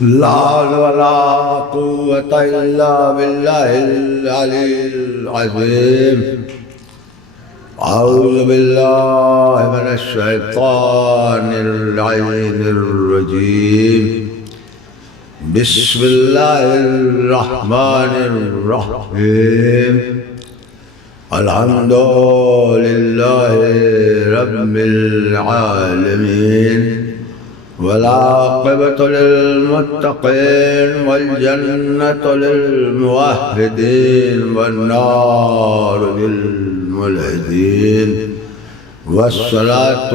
لا حول ولا قوة إلا بالله العلي العظيم. أعوذ بالله من الشيطان اللعين الرجيم. بسم الله الرحمن الرحيم. الحمد لله رب العالمين، والعاقبة للمتقين، والجنة للموحدين، والنار للملحدين. والصلاة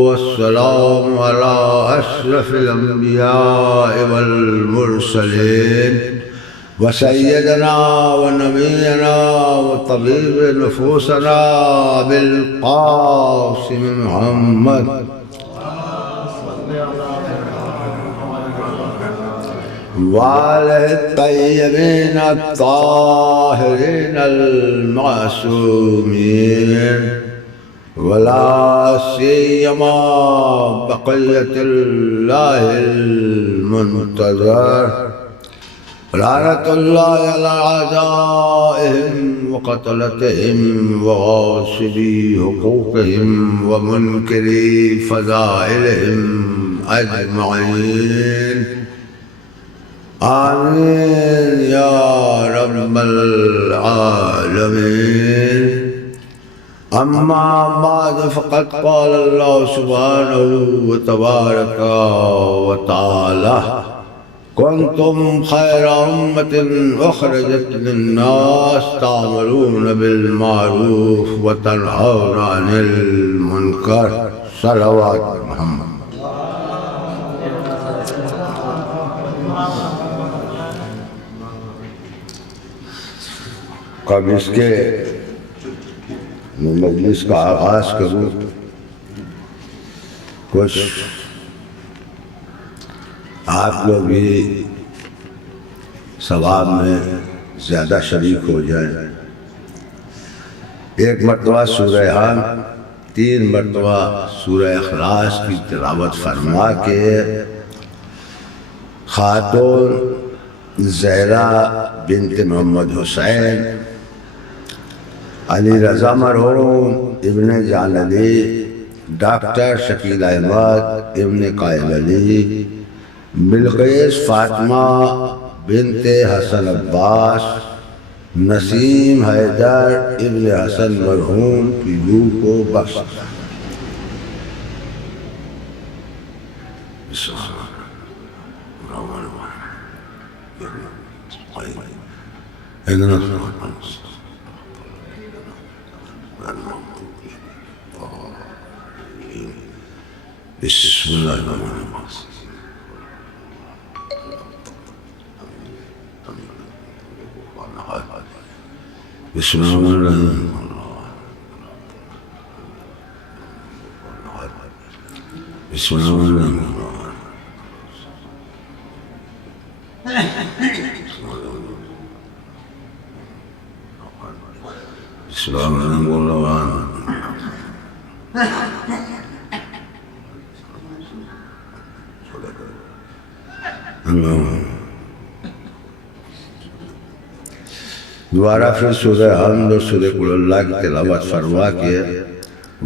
والسلام على أشرف الأنبياء والمرسلين، وسيدنا ونبينا وطبيب نفوسنا بالقاسم محمد وآله الطيبين الطاهرين المعصومين، ولا سيما بقية الله المنتظر. لعنة الله على أعدائهم وقتلتهم وغاصبي حقوقهم ومنكري فضائلهم أجمعين. آمين يا رب العالمين. أما بعد، فقد قال الله سبحانه وتبارك وتعالى: كنتم خير أمة أخرجت للناس تأمرون بالمعروف وتنهون عن المنكر. صلوات محمد. کب اس کے مجلس کا آغاز کروں، کچھ آپ لوگ بھی ثواب میں زیادہ شریک ہو جائیں۔ ایک مرتبہ سورہ حم، 3 مرتبہ سورہ اخلاص کی تلاوت فرما کے خاتون زہرا بنت محمد حسین، علی رضا مرحوم ابن جان علی، ڈاکٹر شکیل احمد ابن قائم علی، بلقیس فاطمہ بنت حسن عباس، نسیم حیدر ابن حسن مرحوم کی روح کو بخش۔ بسم اللہ الرحمن الرحیم۔ بسم اللہ الرحمن الرحیم۔ بسم اللہ الرحمن الرحیم۔ بسم اللہ الرحمن الرحیم۔ دوبارہ پھر سورہ حمد اور سورہ قل اللہ کی تلاوت فرما کے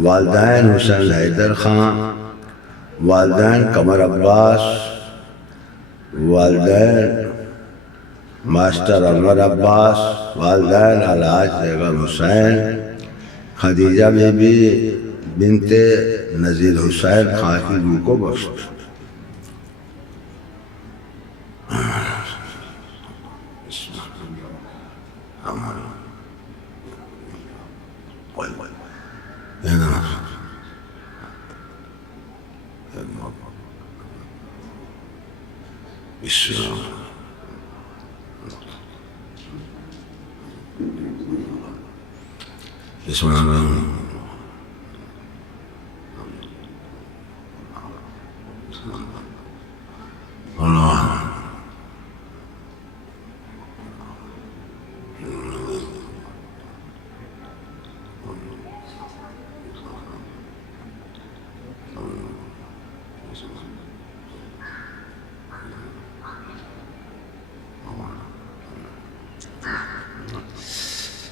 والدین حسین حیدر خان، والدین قمر عباس، والدین ماسٹر انور عباس، والدین الحاج بیگم حسین، خدیجہ بی بی بنت نذیر حسین خان کی روح کو بخش۔ بسم اللہ الرحمن الرحیم۔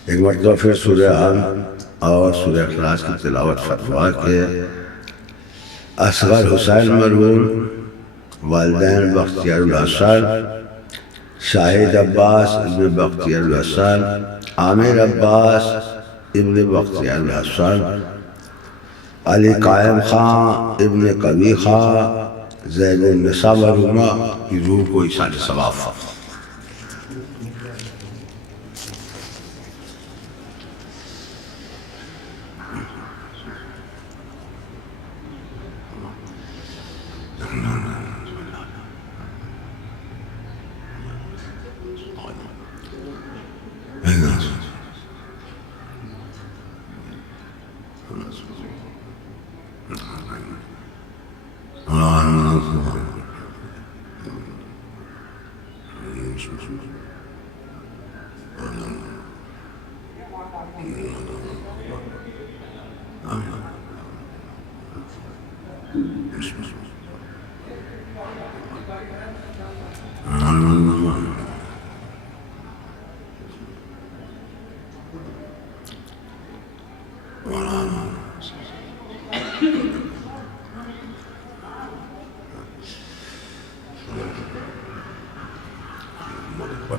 ایک مرتبہ پھر سورہ حمد اور سورہ اخلاص کی تلاوت فرما کے اصغر حسین مرحوم، والدین بختیار الحسن، شاہد عباس ابن بختیار الحسن، عامر عباس ابن بختیار الحسن، علی قائم خان ابن قوی خان، زید النساء مرحومہ کی روح کو ایصال ثواب فرما۔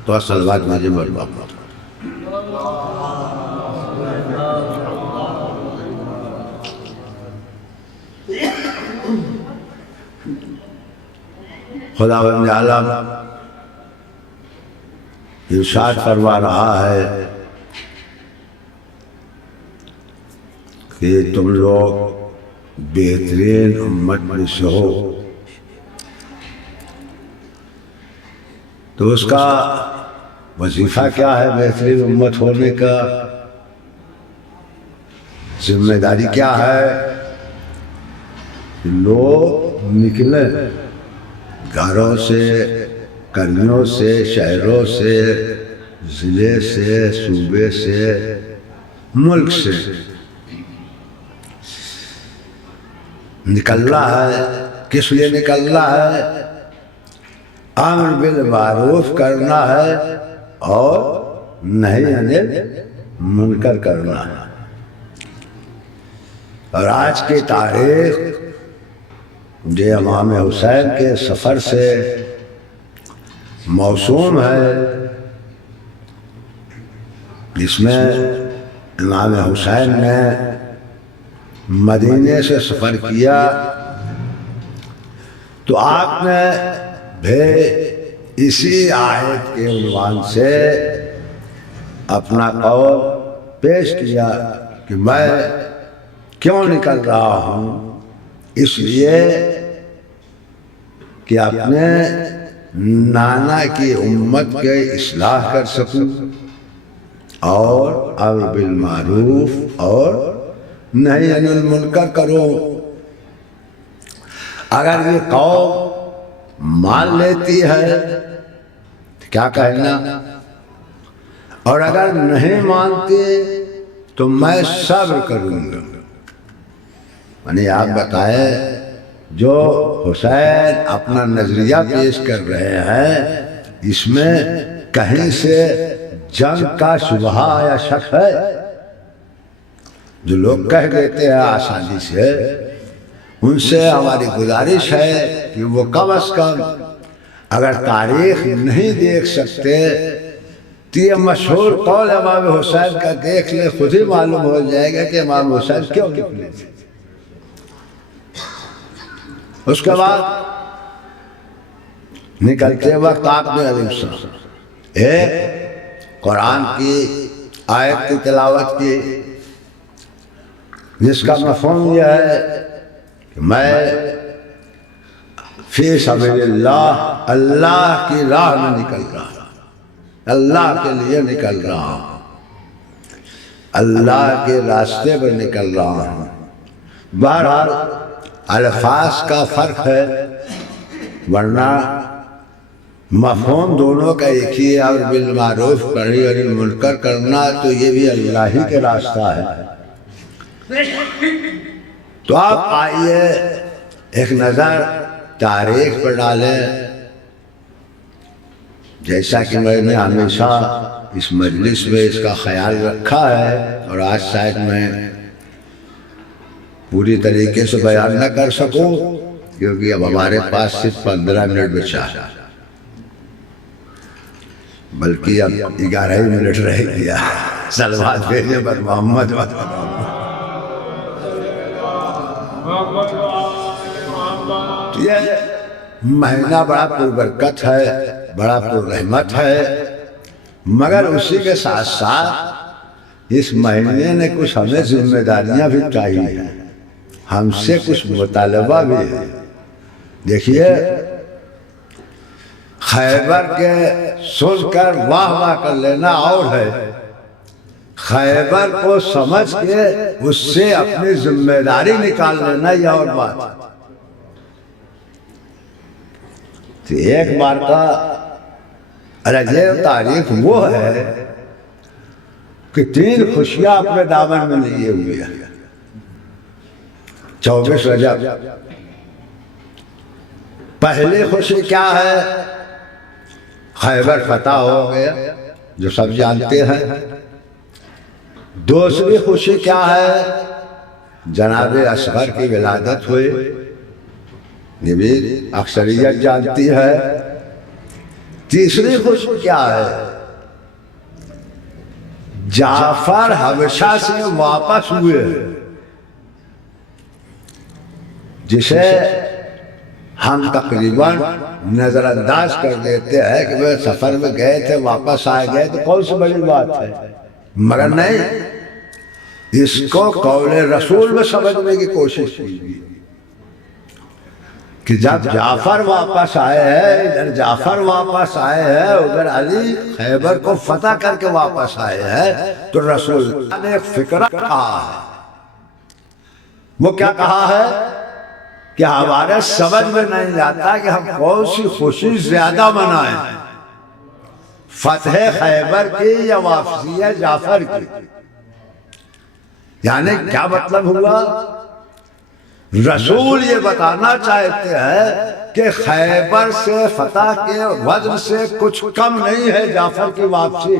تو صلوات مجھے برباد خداوند عالم ارشاد فرما رہا ہے کہ تم لوگ بہترین امت میں سے ہو، تو اس کا وظیفہ کیا ہے؟ بہترین امت ہونے کا ذمہ داری کیا ہے؟ لوگ نکلیں گھروں سے، قریوں سے، شہروں سے، ضلع سے، صوبے سے، ملک سے نکلنا ہے۔ کس لیے نکلنا ہے؟ امر بالمعروف کرنا ہے اور نہی عن منکر کرنا ہے۔ اور آج کی تاریخ جو امام حسین کے سفر سے موسوم ہے، جس میں امام حسین نے مدینے سے سفر کیا، تو آپ نے بھی اسی آیت کے عنوان سے اپنا قول پیش کیا کہ میں کیوں نکل رہا ہوں؟ اس لیے کہ اپنے نانا کی امت کے اصلاح کر سکوں اور امر بالمعروف اور نہی عن المنکر کروں۔ اگر یہ قوم مان لیتی ہے کیا کہنا، اور اگر نہیں مانتی تو میں صبر کروں گا۔ یعنی آپ بتائیں، جو حسین اپنا نظریہ پیش کر رہے ہیں، اس میں کہیں سے جنگ کا شبہہ یا شک ہے؟ جو لوگ کہہ دیتے ہیں آسانی سے، ان سے ہماری گزارش ہے کہ وہ کم از کم اگر تاریخ نہیں دیکھ سکتے تو یہ مشہور قول امام حسین کا دیکھ لے، خود ہی معلوم ہو جائے گا کہ امام حسین کیوں نکلے تھے۔ اس کے بعد نکلتے وقت آپ نے علیہ السلام ایک قرآن کی آیت کی تلاوت کی، جس کا مفہوم یہ ہے کہ میں فی سبیل اللہ، اللہ کی راہ میں نکل رہا ہوں، اللہ کے لیے نکل رہا ہوں، اللہ کے راستے پر نکل رہا ہوں۔ بہرحال الفاظ کا فرق ہے، ورنہ مفہوم دونوں کا ایک ہی ہے، امر بالمعروف نہی عن المنکر کرنا، تو یہ بھی اللہ ہی کے راستہ ہے۔ تو آپ آئیے ایک نظر تاریخ پر ڈالیں، جیسا کہ میں نے ہمیشہ اس مجلس میں اس کا خیال رکھا ہے، اور آج شاید میں پوری طریقے سے بیان نہ کر سکوں کیونکہ اب ہمارے پاس صرف 15 منٹ بچا ہے، بلکہ اب 11 ہی منٹ رہ گیا۔ صلوات بھیجیں پر محمد یہ مہینہ بڑا پربرکت ہے، بڑا پررحمت ہے، مگر اسی کے ساتھ ساتھ اس مہینے نے کچھ ہمیں ذمہ داریاں بھی چاہیے ہیں، ہم سے کچھ مطالبہ بھی ہے۔ دیکھیے خیبر کے سن کر واہ واہ کر لینا اور ہے، خیبر کو سمجھ کے اس سے اپنی ذمہ داری نکال لینا یہ اور بات ہے۔ تو ایک بار کا رجع تاریخ وہ ہے کہ 3 خوشیاں اپنے دامن میں لیے ہوئے ہیں۔ 24 رجب، پہلی خوشی کیا ہے؟ خیبر فتح ہو گیا جو سب جانتے ہیں۔ دوسری خوشی کیا ہے؟ جناب اصغر کی ولادت ہوئی، یہ بھی اکثریت جانتی ہے۔ تیسری خوشی کیا ہے؟ جعفر حبشہ سے واپس ہوئے، جسے ہم تقریباً نظر انداز کر دیتے ہیں کہ وہ سفر میں گئے تھے واپس آئے گئے تو کون سی بڑی بات ہے، مگر نہیں، اس کو قول رسول میں سمجھنے کی کوشش کی کہ جب جعفر واپس آئے ہیں، ادھر جعفر واپس آئے ہیں، ادھر علی خیبر کو فتح کر کے واپس آئے ہیں، تو رسول اللہ نے ایک فکرہ کہا ہے۔ وہ کیا کہا ہے کہ ہمارے سمجھ میں نہیں آتا کہ ہم کون سی خوشی زیادہ منائیں، فتح خیبر کی یا واپسی جعفر کی۔ یعنی کیا مطلب ہوا؟ رسول یہ بتانا چاہتے ہیں کہ خیبر سے فتح کے وزن سے کچھ کم نہیں ہے جعفر کی واپسی،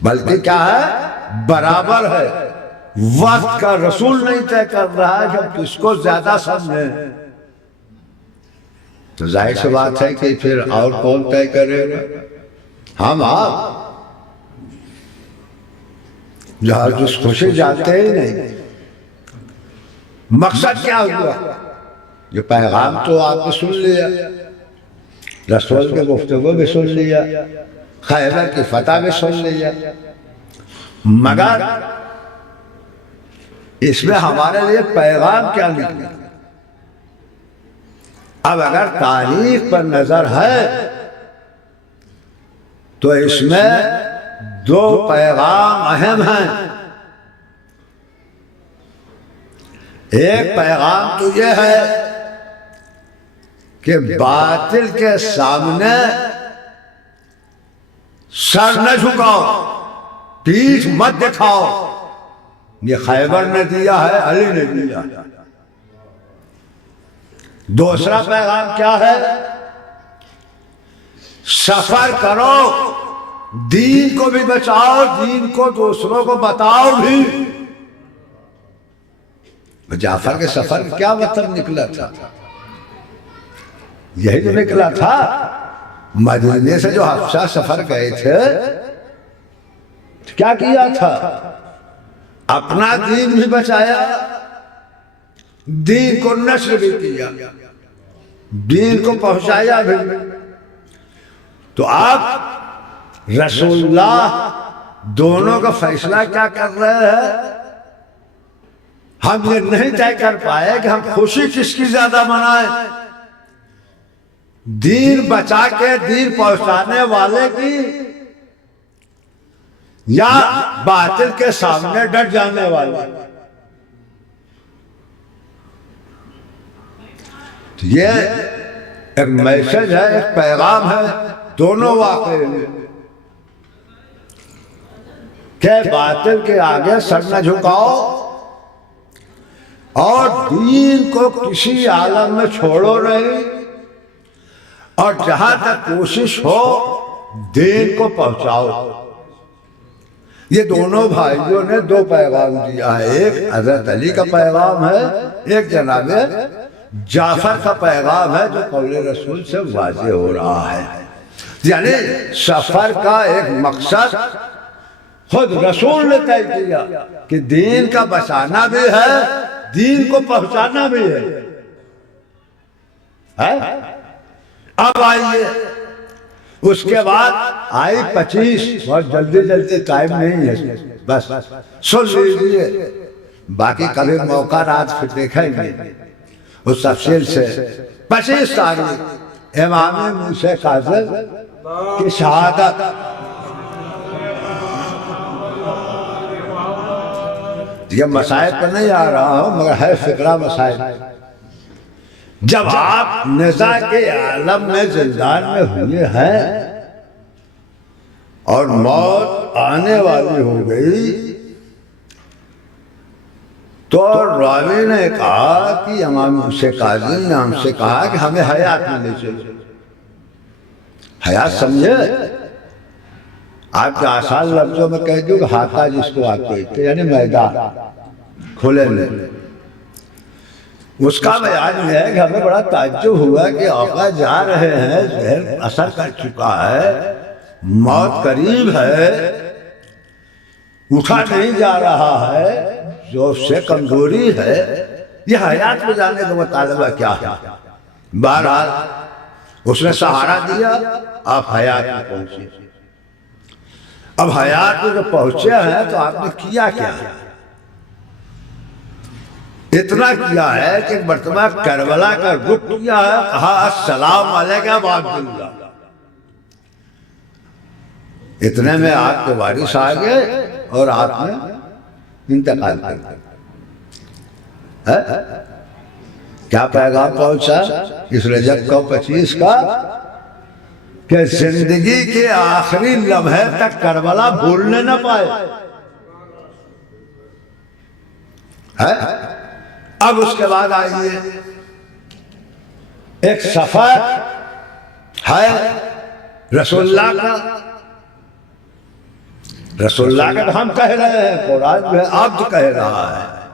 بلکہ کیا ہے؟ برابر ہے۔ وقت کا رسول نہیں طے کر رہا ہے کہ ہم کس کو زیادہ سمجھیں، تو ظاہر سی بات ہے کہ پھر اور کون طے کرے گا؟ ہم آپ جہاں جس خوشی جاتے ہی نہیں۔ مقصد کیا ہوا؟ یہ پیغام تو آپ نے سن لیا، رسول کے گفتگو بھی سن لیا، خیبر کی فتح بھی سن لیا، مگر اس میں ہمارے لیے پیغام کیا نکلا؟ اب اگر تاریخ پر نظر ہے تو اس میں 2 پیغام اہم ہیں۔ ایک پیغام تو یہ ہے کہ باطل کے سامنے سر نہ جھکاؤ، پیٹھ مت دکھاؤ، یہ خیبر نے دیا ہے، علی نے دیا ہے۔ دوسرا پیغام کیا ہے؟ سفر کرو، دین کو بھی بچاؤ، دین کو دوسروں کو بتاؤ بھی۔ جعفر کے سفر کا کیا مطلب نکلا تھا؟ یہی تو نکلا تھا، مدینے سے جو حبشہ سفر گئے تھے کیا کیا تھا؟ اپنا دین بھی بچایا، دین کو نشر بھی کیا، دین کو پہنچایا بھی۔ تو آپ رسول اللہ دونوں کا فیصلہ کیا کر رہے ہیں؟ ہم یہ نہیں طے کر پائے کہ ہم خوشی کس کی زیادہ منائیں، دین بچا کے دین پہنچانے والے کی یا باطل کے سامنے ڈٹ جانے والے۔ یہ ایک میسج ہے، ایک پیغام ہے دونوں واقعے میں کہ باطل کے آگے سر نہ جھکاؤ اور دین کو کسی عالم میں چھوڑو نہیں، اور جہاں تک کوشش ہو دین کو پہنچاؤ۔ یہ دونوں بھائیوں نے دو پیغام دیا ہے، ایک حضرت علی کا پیغام ہے، ایک جناب جعفر کا پیغام ہے جو قول رسول سے واضح ہو رہا ہے۔ یعنی سفر کا ایک مقصد خود رسول نے طے کیا کہ دین کا بچانا بھی ہے، دین کو پہنچانا بھی ہے۔ اب آئیے اس کے بعد آئی 25، بہت جلدی جلدی ٹائم نہیں ہے، بس سن لیجیے، باقی کبھی موقع رات پھر دیکھیں گے اس تفصیل سے۔ 25 تاریخ امام موسیٰ کاظم کی شہادت۔ یہ مسائل پر نہیں آ رہا ہوں مگر ہے فقرہ مسائل۔ جب آپ نزاع کے عالم میں زندان میں ہوئے ہیں اور موت آنے والی ہو گئی تو راوی نے کہا کہ امام موسیٰ کاظم نے ہم سے کہا کہ ہمیں حیات ملے چاہیے۔ حیات سمجھے؟ آپ کے آسان لفظوں میں کہہ دوں کہ ہاتھا جس کو آپ کہتے ہیں، یعنی میدان کھلے میں۔ اس کا بیان ہے کہ ہمیں بڑا تعجب ہوا کہ آقا جا رہے ہیں، زہر اثر کر چکا ہے، موت قریب ہے، اٹھا نہیں جا رہا ہے، جو اس سے کمزوری ہے، یہ حیات میں جانے کا مطالبہ کیا ہے؟ بہرحال اس نے سہارا دیا، آپ حیات میں پہنچے۔ اب حیات میں جو پہنچے ہیں تو آپ نے کیا کیا ہے؟ اتنا کیا ہے کہ مرتبہ کربلا کا رخ کیا ہے، کہا السلام علیکم ابا عبداللہ۔ اتنے میں آپ کے وارث آ گئے اور آپ نے انتقال کر دیا۔ کیا پیغام پہنچا اس رجب کو 25 کا کہ زندگی کے آخری لمحے تک کربلا بھولنے نہ پائے۔ اب اس کے بعد آئیے ایک سفر ہے رسول اللہ کا۔ رسول اللہ کا ہم کہہ رہے ہیں، قرآن جو ہے عبد کہہ رہا ہے،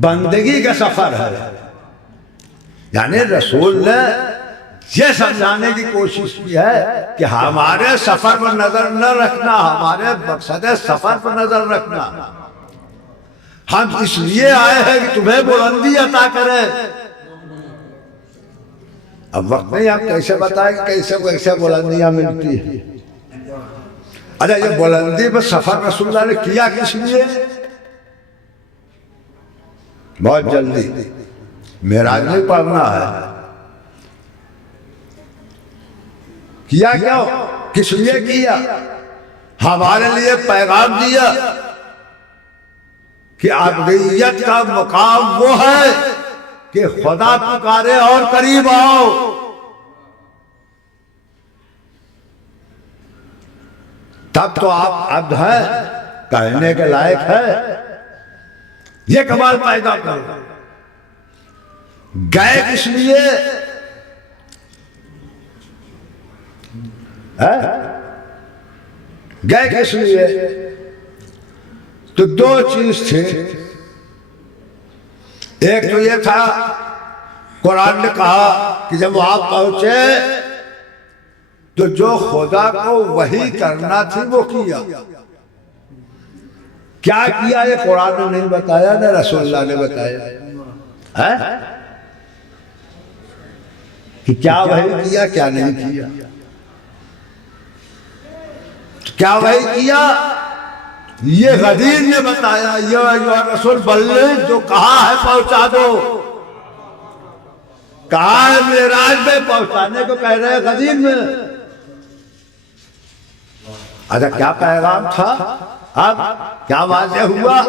بندگی کا سفر ہے۔ یعنی رسول نے یہ سمجھانے کی کوشش کی ہے کہ ہمارے سفر پر نظر نہ رکھنا، ہمارے مقصد سفر پر نظر رکھنا۔ ہم اس لیے آئے ہیں کہ تمہیں بلندی عطا کرے۔ اب وقت نہیں، ہم کیسے بتائیں کہ کیسے بلندیاں ملتی ہیں۔ اچھا، یہ بلندی پر سفر رسول اللہ نے کیا کس لیے؟ بہت جلدی معراج نہیں پڑھنا ہے۔ کیا کیا؟ کس لیے کیا؟ ہمارے لیے پیغام دیا کہ عبدیت کا مقام وہ ہے کہ خدا پکارے اور قریب آؤ۔ تب تو آپ عبد ہیں، کہنے کے لائق ہے۔ یہ کمال پیدا کرو۔ گئے کس لیے؟ گئے کس لیے؟ تو دو چیز تھے۔ ایک تو یہ تھا، قرآن نے کہا کہ جب آپ پہنچے تو جو خدا کو وحی کرنا تھی وہ کیا۔ کیا کیا یہ قرآن نے نہیں بتایا، نہ رسول اللہ نے بتایا کہ کیا وحی کیا کیا نہیں کیا۔ کیا وحی کیا یہ غدیر نے بتایا، یہ رسول بلغ، جو کہا ہے پہنچا دو۔ کہا ہے معراج میں پہنچانے کو کہہ رہے غدیر میں۔ اچھا، کیا پیغام تھا؟ اب کیا واضح ہوا؟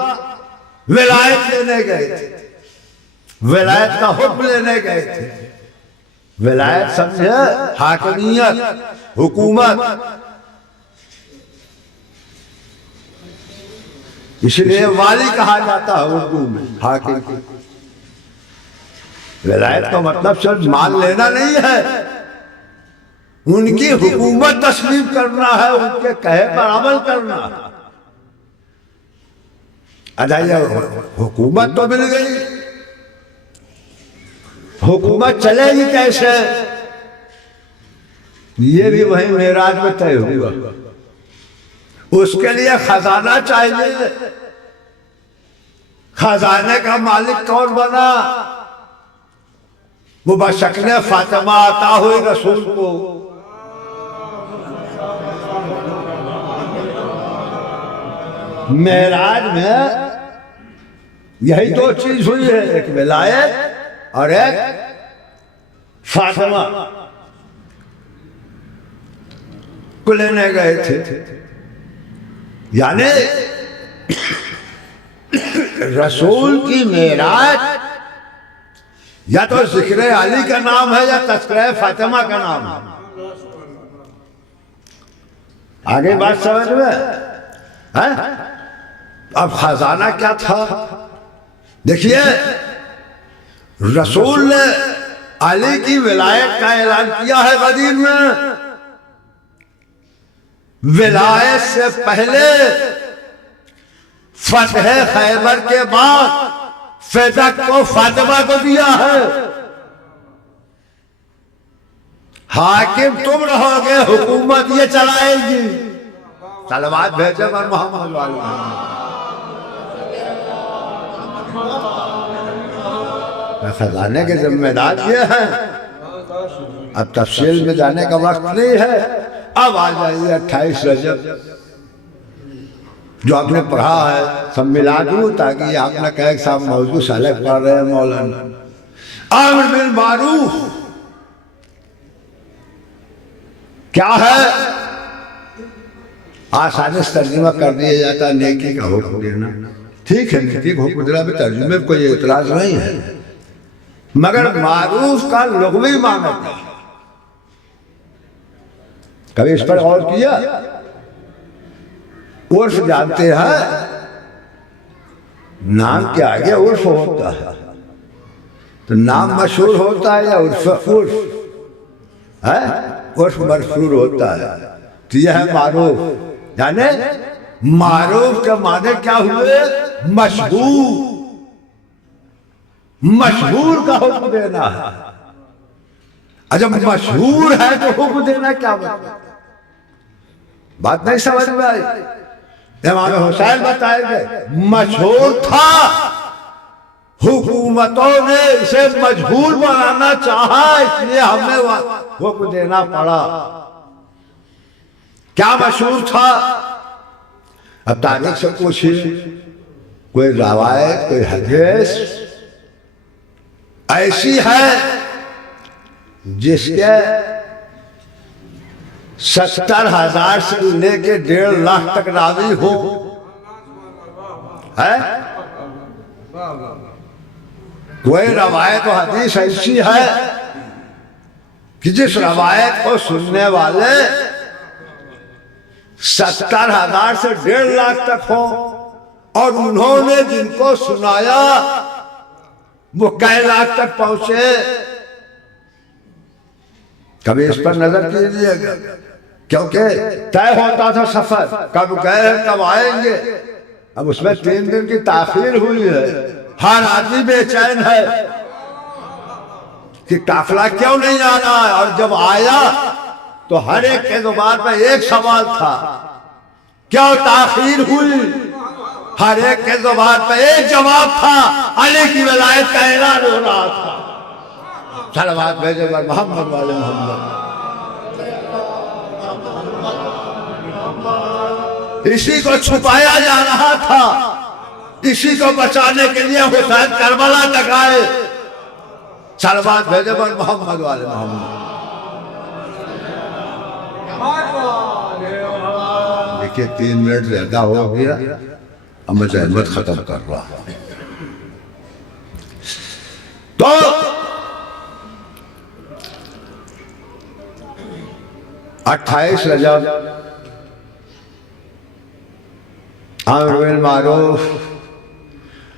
ولایت لینے گئے تھے، ولایت کا حکم لینے گئے تھے۔ ولایت سمجھے؟ حاکمیت، حکومت۔ اس لیے والی کہا جاتا ہے اردو میں، حاکم۔ ولایت کا مطلب صرف مان لینا نہیں ہے، ان کی حکومت تسلیم کرنا ہے، ان کے کہے پر عمل کرنا ہے۔ یہ حکومت تو مل گئی، حکومت چلے گی کیسے؟ یہ بھی وہی معراج میں طے ہوا۔ اس کے لیے خزانہ چاہیے۔ خزانے کا مالک کون بنا؟ وہ بشکل فاطمہ عطا ہوئی رسول کو۔ معراج میں یہی دو چیز ہوئی ہے، ایک ولایت اور ایک فاطمہ کو لینے گئے تھے۔ یعنی رسول کی معراج یا تو ذکر علی کا نام ہے یا تذکرہ فاطمہ کا نام ہے۔ آگے بات سمجھ میں؟ اب خزانہ کیا تھا؟ دیکھیے، رسول نے علی کی ولایت کا اعلان کیا ہے غدیر میں۔ ولایت سے پہلے فتح خیبر کے بعد فدق کو فاطمہ کو دیا ہے۔ حاکم تم رہو گے، حکومت یہ چلائے گی۔ صلوات بھیجے پر محمد خزانے کے ذمہ دار یہ ہیں۔ اب تفصیل میں جانے کا وقت نہیں ہے۔ اب آ جائیے 28 رجب جو آپ نے پڑھا ہے، سب ملا دوں تاکہ آپ نے کہا کہ صاحب موضوع صالح پڑھ رہے ہیں مولانا۔ امر بالمعروف کیا ہے؟ آسانی سے ترجمہ کر دیا جاتا ہے نیکی کا حکم دینا۔ ٹھیک ہے، نیکی کا حکم دینا بھی ترجمے میں کوئی اعتراض نہیں ہے، مگر معروف کا لغوی معنی ہے۔ کبھی اس پر غور کیا؟ عرف جانتے ہیں، نام کے آگے عرف ہوتا ہے، تو نام مشہور ہوتا ہے یا عرف عرف مشہور ہوتا ہے، تو یہ ہے معروف۔ یعنی معروف کے معنی کیا ہوئے؟ مشہور، مشہور کا حکم دینا ہے۔ جب مشہور ہے تو حکم دینا کیا بات نہیں سمجھ میں آئی؟ امام حسین بتائیں گے مشہور تھا، حکومتوں نے اسے مجبور بنانا چاہا، اس لیے ہمیں حکم دینا پڑا۔ کیا مشہور تھا؟ اب تاریخ سے پوچھیے، کوئی روایت، کوئی حدیث ایسی ہے جس کے 70,000 سے لے کے 1.5 لاکھ تک راوی ہو؟ ہے کوئی روایت و حدیث ایسی ہے کہ جس روایت کو سننے والے 70,000 سے 1.5 لاکھ تک ہو، اور انہوں نے جن کو سنایا وہ کئی لاکھ تک پہنچے؟ کبھی اس پر نظر کیجیے گا، کیونکہ طے ہوتا تھا سفر، کب گئے ہیں کب آئیں گے۔ اب اس میں 3 دن کی تاخیر ہوئی ہے، ہر آدمی بے چین ہے کہ قافلہ کیوں نہیں آ رہا ہے، اور جب آیا تو ہر ایک کے زبان پہ ایک سوال تھا، کیوں تاخیر ہوئی؟ ہر ایک کے زبان پہ ایک جواب تھا، علی کی ولایت کا اعلان ہو رہا تھا۔ صلوات بھیجے پر محمد والے محمد۔ اسی کو چھپایا جا رہا تھا، اسی کو بچانے کے لیے حسین کربلا تک آئے۔ صلوات بھیجے پر محمد والے محمد۔ دیکھئے 3 منٹ زیادہ ہو گیا، اب میں زحمت ختم کر رہا ہوں۔ تو اٹھائیس رجب امر بالمعروف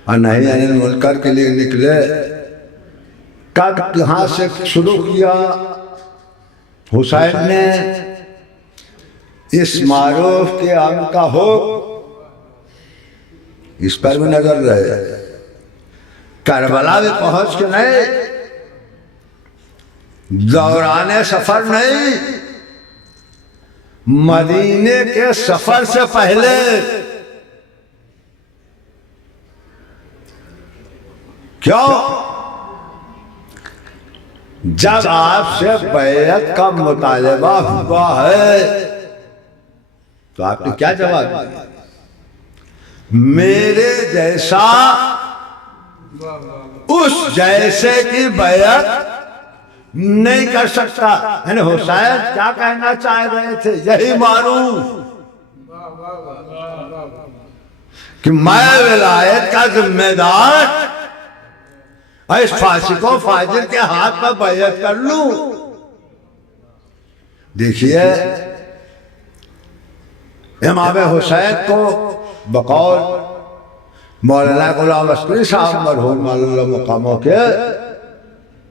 اور نہی عن المنکر کے لیے نکلے۔ کب کہاں سے شروع کیا؟ حسین نے اس معروف کے عام کا ہو اس پر بھی نظر رہے، کربلا میں پہنچ کے نہیں، دوران سفر نہیں، مدینے کے سفر سے پہلے کیوں؟ جب آپ سے بیعت کا مطالبہ ہوا ہے تو آپ نے کیا جواب دیا؟ میرے جیسا اس جیسے کی بیعت نہیں کر سکتا. یعنی حسین کیا کہنا چاہ رہے تھے؟ یہی معروف کہ میں ولایت کا ذمہ دار اس فاسق و فاجر کے ہاتھ میں بیعت کر لوں. دیکھیے امام حسین کو بقول مولانا غلام عسکری صاحب مرحوم اللہ مقاموں کے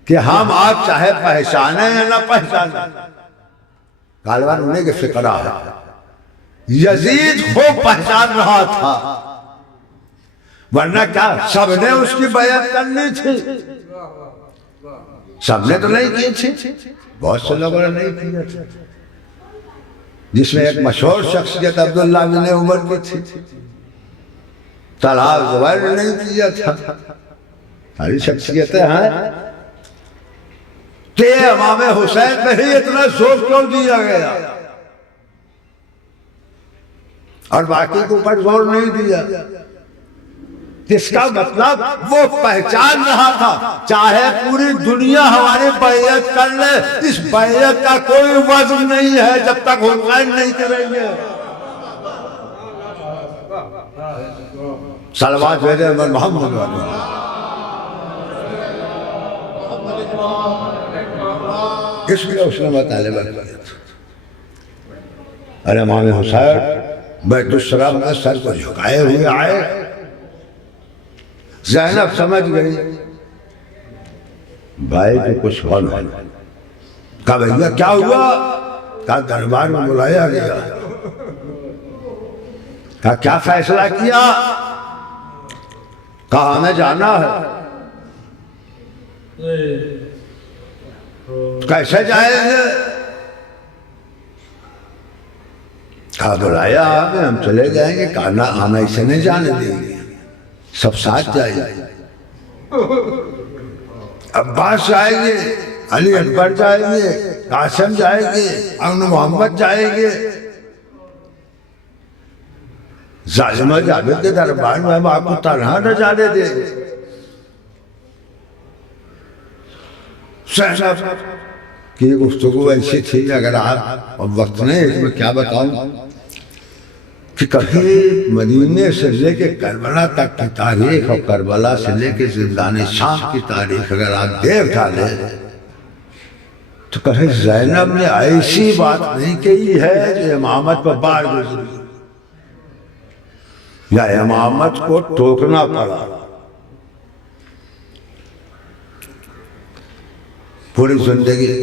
کہ ہم آپ چاہے پہچانے یا نہ پہچانے، غالباً انہیں کی فکرہ ہے. یزید خوب پہچان رہا تھا، ورنہ کیا سب نے اس کی بیعت کرنی تھی؟ سب نے تو نہیں کی تھی، بہت سے لوگوں نے نہیں کیا تھا، جس میں ایک مشہور شخصیت عبداللہ بن عمر کی تھی. طلحہ زبیر نے نہیں کیا تھا. ساری شخصیتیں ہیں کہ امام حسین پہ ہی اتنا زور کیوں دیا گیا اور باقی کو اوپر زور نہیں دیا؟ جس کا مطلب وہ پہچان رہا تھا چاہے پوری دنیا ہماری بیعت کر لے، اس بیعت کا کوئی وزن نہیں ہے جب تک حسین نہیں کریں گے. صلوات بھیجے محمد اس لیے اس نے مطالبہ کیا تھا. اور امام حسین بیت السلام میں سر کو جھکائے ہوئے آئے. زینب سمجھ گئی بھائی کو کچھ غم ہے. کہا بھیا کیا ہوا؟ کہا دربار میں بلایا گیا. کہا کیا فیصلہ کیا؟ کہا ہمیں جانا ہے. کیسے جائیں گے؟ کہا بلایا آپ نے، ہم چلے جائیں گے. کہا نہ ہم ایسے نہیں جانے دیں گے، سب ساتھ جائیں گے. عباس جائیں گے، علی اکبر جائیں گے، قاسم جائیں گے، ابن محمد جائیں گے. ظالمہ جابر کے دربار میں ہم آپ کو تنہا نہ جانے دیں گے. زینب کی گفتگو ایسی تھی، اگر آپ وقت نہیں اس میں کیا بتاؤں کہ کبھی مدینے سے لے کے کربلا تک کی تاریخ اور کربلا سے لے کے زندان شام کی تاریخ اگر آپ دیکھ ڈالیں تو کہیں زینب نے ایسی بات نہیں کہی ہے جو امامت پر بار گزری یا امامت کو ٹوکنا پڑا. پوری زندگی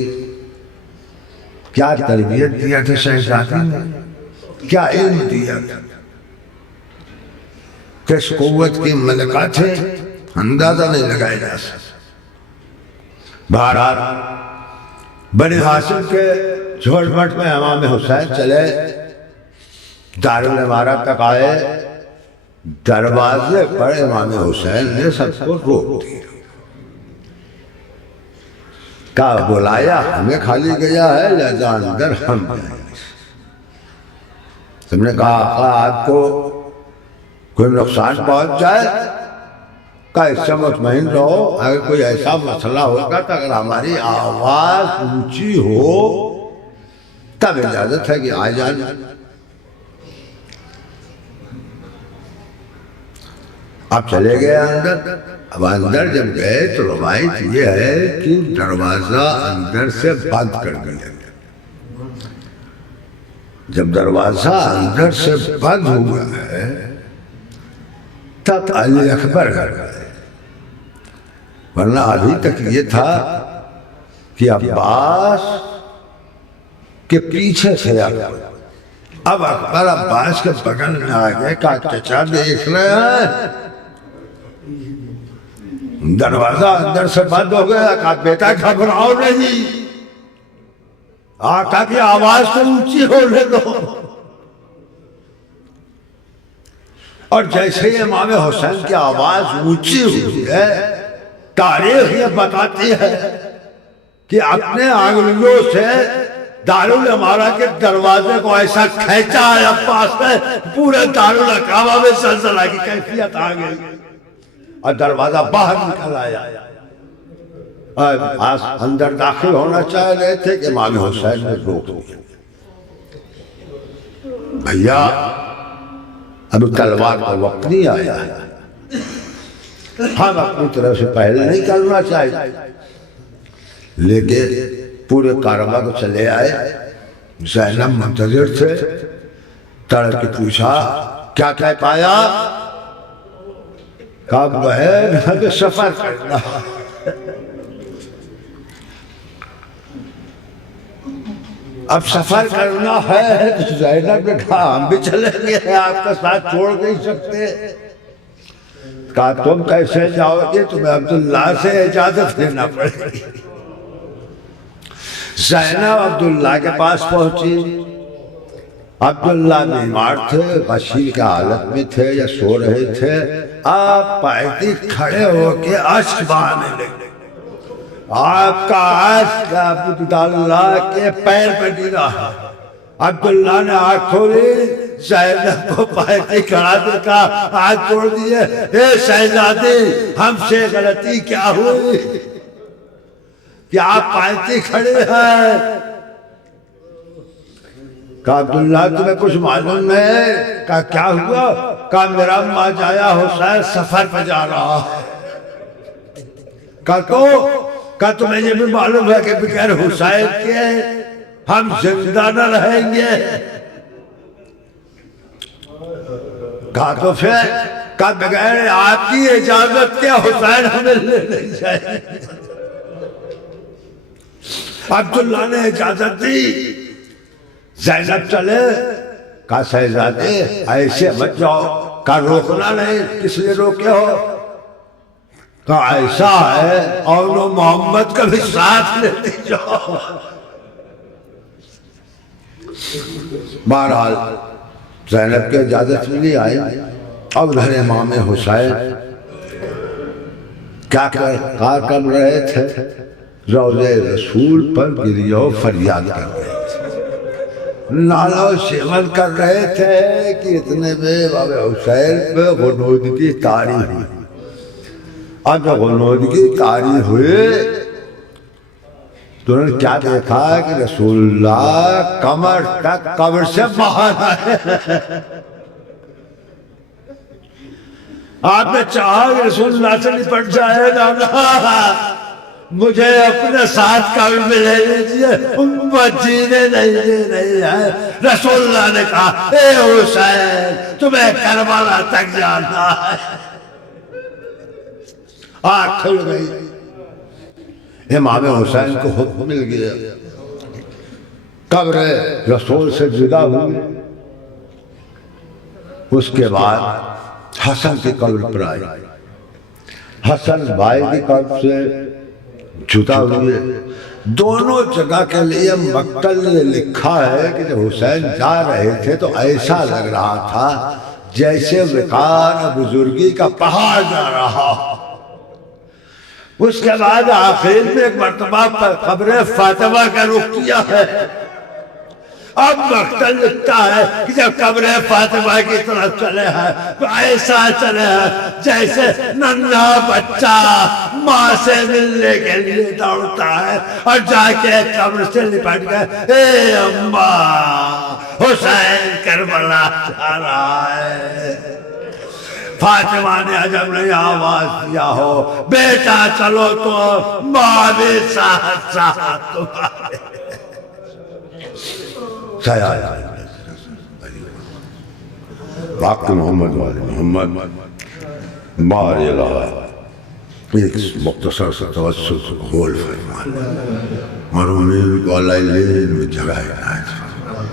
کیا تربیت دیا تھا شہزادی نے، کیا علم دیا تھا، کس قوت کی ملکہ تھے، اندازہ نہیں لگایا جا سکتا. بہرحال بنی ہاشم کے جھوٹ میں امام حسین چلے، دارالامارہ تک آئے. دروازے پر امام حسین نے سب کو روک دیا. کہا بلایا ہمیں خالی گیا ہے لہذا اندر ہم جائیں گے. تم نے کہا آقا آپ کو کوئی نقصان پہنچ جائے؟ کہا اس سے مطمئن رہو، اگر کوئی ایسا مسئلہ ہوگا تو اگر ہماری آواز اونچی ہو تب اجازت ہے کہ آ جائیں. اب چلے گئے اندر. اب اندر جب گئے تو روایت یہ ہے کہ دروازہ اندر سے بند کر دیا. جب دروازہ اندر سے بند ہوا ہے تب علی اکبر گھر گئے، ورنہ ابھی تک یہ تھا کہ عباس کہ پیچھے سے اب اکبر عباس کے بغل میں آ گئے، کہا چچا دیکھ رہے ہیں؟ دروازہ اندر سے بند ہو گیا، کہا بیٹا گھبراؤ نہیں، آقا کی آواز تو اونچی ہونے دو۔ اور جیسے امام حسین کی آواز اونچی ہوئی ہے، تاریخ یہ بتاتی ہے کہ اپنے انگلیوں سے دارالامارہ کے دروازے کو ایسا کھینچا ہے عباس نے، پورے دارالکعبہ میں زلزلہ کی کیفیت آ گئی اور دروازہ باہر نکل آیا۔ عباس اندر داخل ہونا چاہ رہے تھے کہ امام حسین نے روک دیا، بھیا اب تلوار کا وقت نہیں آیا ہے، ہم اپنی طرف سے پہلے نہیں کرنا چاہیے، لیکن پورے کارواں کو چلے آئے۔ زینب منتظر تھے، تڑپ کے پوچھا کیا کہہ پایا؟ کہا بہن ہمیں سفر کرنا۔ اب سفر کرنا ہے تو زینب نے کہا ہم بھی چلیں گے، آپ کا ساتھ چھوڑ نہیں سکتے۔ کہا تم کیسے جاؤ گے؟ تمہیں عبداللہ سے اجازت لینا پڑے گی۔ زینب عبداللہ کے پاس پہنچی، عبداللہ بیمار تھے، غسیل کی حالت میں تھے یا سو رہے تھے۔ آپ پائیدی کھڑے ہو کے اشک بہانے لگے، آپ کا اشک عبداللہ کے پیر پہ گرا۔ عبداللہ نے آنکھ کھولی، زینب کو پائیدی کھڑا دیکھا، ہاتھ چھوڑ دیے، اے شہزادی ہم سے غلطی کیا ہوئی کہ آپ پائیدی کھڑے ہیں؟ کہا عبداللہ تمہیں کچھ معلوم ہے؟ کہا کیا ہوا؟ کہا میرا ماجایا حسین سفر پہ جا رہا ہے۔ کہا تو؟ کہا تمہیں یہ بھی معلوم ہے کہ بغیر حسین کے ہم زندہ نہ رہیں گے؟ کہا تو پھر؟ کہا بغیر آپ کی اجازت کے حسین ہمیں لے نہیں جائے۔ عبداللہ نے اجازت دی، زینب چلے۔ کہا شہزادے ایسے مت جاؤ۔ کہا روکنا نہیں، کس لیے روکے ہو؟ کہا ایسا ہے اور محمد کا بھی ساتھ لیتے جاؤ۔ بہرحال زینب کے اجازت ملی، آئی۔ اب ادھر امام حسین کیا کر رہے تھے؟ روضہ رسول پر گریہ و فریاد کر رہے تھے، نالہ و شیون کر رہے تھے کہ اتنے میں باب حسین پہ غنودگی طاری ہوئی۔ اب غنودگی طاری ہوئے تو انہوں نے کیا دیکھا کہ رسول اللہ کمر تک قبر سے باہر آئے۔ آپ نے چاہا کہ رسول اللہ سے نپٹ جائے گا، مجھے اپنے ساتھ قبر میں لے لیجیے، امت جینے نہیں دے رہی ہے۔ رسول اللہ نے کہا اے حسین تمہیں کربلا تک جانا ہے۔ آنکھ کھل گئی، امام حسین کو حکم مل گیا، قبر رسول سے جدا ہوئے۔ اس کے بعد حسن کی قبر پر آئی، حسن بھائی کی قبر سے جدا ہوئے۔ دونوں جگہ کے لیے مقتل نے لکھا ہے کہ جب حسین جا رہے تھے تو ایسا لگ رہا تھا جیسے وقار بزرگی کا پہاڑ جا رہا۔ اس کے بعد آخر میں ایک مرتبہ قبر فاطمہ کا رخ کیا ہے۔ اب مقتل لکھتا ہے کہ جب قبر فاطمہ کی طرف چلے ہیں تو ایسا چلے ہیں جیسے ننھا بچہ ماں سے ملنے کے لیے دوڑتا ہے، اور جا کے قبر سے لپٹ گئے، اے اماں حسین کربلا جا رہا ہے۔ فاطمہ نے عجب نہیں آواز دیا ہو، بیٹا چلو تو ماں بھی ساتھ ساتھ تمہارے۔ باقی محمد والے محمد مارے رہا ایک مختصر سا توسط قبول فرمانا، مرحومین کو اللہ لیل میں جگہ عنایت فرمانا،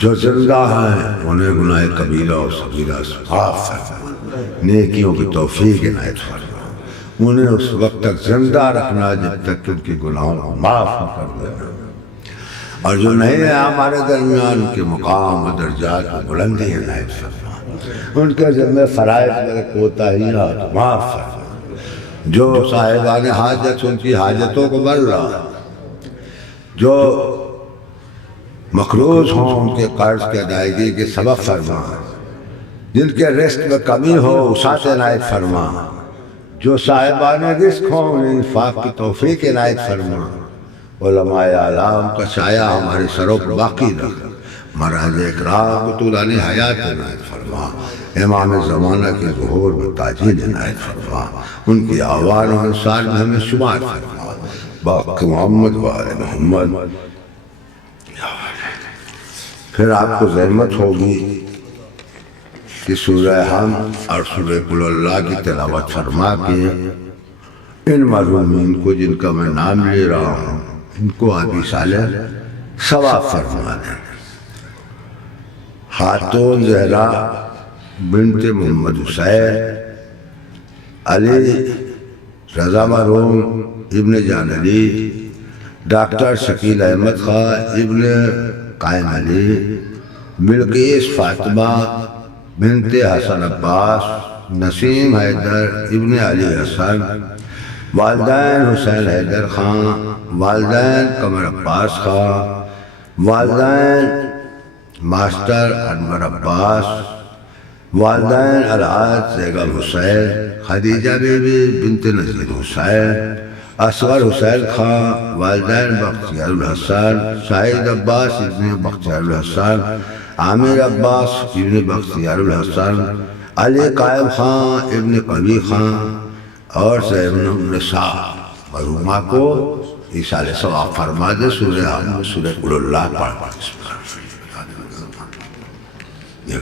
جو زندہ ہیں انہیں گناہ کبیرہ اور صغیرہ سے معاف فرمانا، نیکیوں کی توفیق عنایت فرمانا، انہیں اس وقت تک زندہ رکھنا جب تک کہ ان کے گناہوں کو معاف نہ کر دینا، اور جو نہیں ہے ہمارے درمیان ان کے مقام و درجات کو بلندی عنایت فرمانا، ان کے ذمہ فرائض میں کوتاہیاں معاف فرما، جو صاحبان حاجت ان کی حاجتوں کو بھر رہا، جو مقروض ہوں ان کے قرض کی ادائیگی کے سبب فرما، جن کے رزق میں کمی ہو وسعت عنایت فرما، جو صاحبان رزق ہوں انہیں انفاق کی توفیق عنایت فرما، علماء اعلام کا سایہ ہمارے سروں پر باقی رکھ، مراحل اکرام کو طولانی حیات عنایت فرما، امام زمانہ کے ظہور میں تاجیل عنایت فرما، ان کی آوان و انصار میں ہمیں شمار فرما، باقی محمد و آل محمد۔ پھر آپ کو زحمت ہوگی کہ سورہ حمد اور سورہ قل اللہ کی تلاوت فرما کے ان مرحومین کو جن کا میں نام لے رہا ہوں ان کو آدھی سالہ ثواب فرما دیں۔ خاتون زہرا بنت محمد حسین، علی رضا مرحوم ابن جان علی، ڈاکٹر شکیل احمد خان ابن قائم علی، بلقیس فاطمہ بنت حسن عباس، نسیم حیدر ابن علی حسن، والدین حسین حیدر خان، والدین قمر عباس خان، والدین ماسٹر انور عباس، والدین الحاج زیگل حسین، خدیجہ بی بی بنت نذیر حسین، اصغر حسین خان، والدین بختیار الحسن، شاہد عباس ابن بختیار الحسن، عامر عباس ابن بختیار الحسن، علی قائم خان ابن قوی خان اور زیبن النساء مرحومہ کو ایصال ثواب فرما دے۔ سورہ حمد سورہ قل اللہ پڑھ